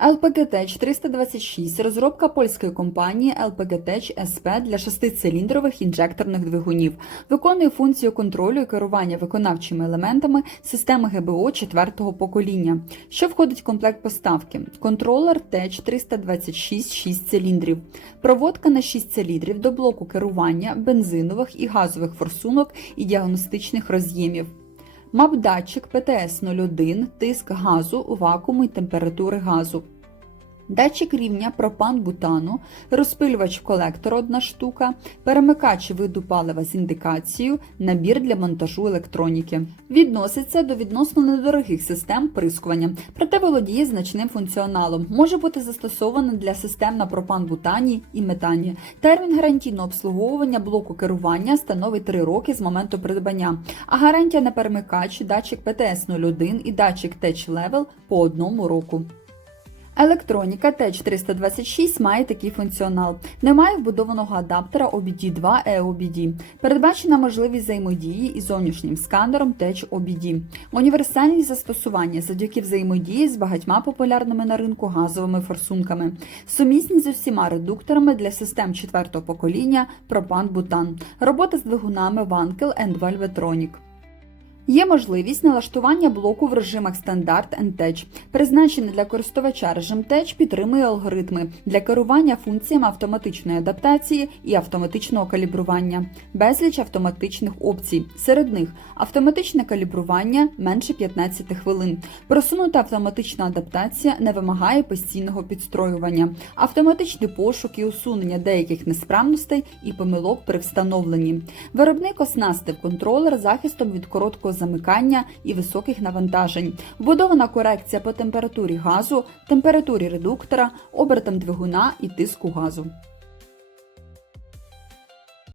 LPG Tech 326 розробка польської компанії LPG Tech SP для шестициліндрових інжекторних двигунів. Виконує функцію контролю і керування виконавчими елементами системи ГБО четвертого покоління. Що входить в комплект поставки? Контролер Tech 326 6 циліндрів, проводка на 6 циліндрів до блоку керування бензинових і газових форсунок і діагностичних роз'ємів. Мап-датчик ПТС-01, тиск газу, вакуум і температури газу. Датчик рівня пропан-бутану, розпилювач колектора одна штука, перемикач виду палива з індикацією, набір для монтажу електроніки. Відноситься до відносно недорогих систем прискування, проте володіє значним функціоналом. Може бути застосована для систем на пропан-бутані і метані. Термін гарантійного обслуговування блоку керування становить 3 роки з моменту придбання, а гарантія на перемикач, датчик ПТС-01 і датчик Touch Level по одному року. Електроніка Tech 326 має такий функціонал. Немає вбудованого адаптера OBD2 EOBD. Передбачена можливість взаємодії із зовнішнім сканером Tech OBD. Універсальні застосування завдяки взаємодії з багатьма популярними на ринку газовими форсунками. Сумісні з усіма редукторами для систем четвертого покоління пропан-бутан. Робота з двигунами Wankel and Valvetronic. Є можливість налаштування блоку в режимах стандарт and Tech. Призначений для користувача режим Tech підтримує алгоритми для керування функціями автоматичної адаптації і автоматичного калібрування, безліч автоматичних опцій. Серед них автоматичне калібрування менше 15 хвилин. Просунута автоматична адаптація не вимагає постійного підстроювання, автоматичний пошук і усунення деяких несправностей і помилок при встановленні. Виробник оснастив контролер захистом від короткого замикання і високих навантажень, вбудована корекція по температурі газу, температурі редуктора, обертам двигуна і тиску газу.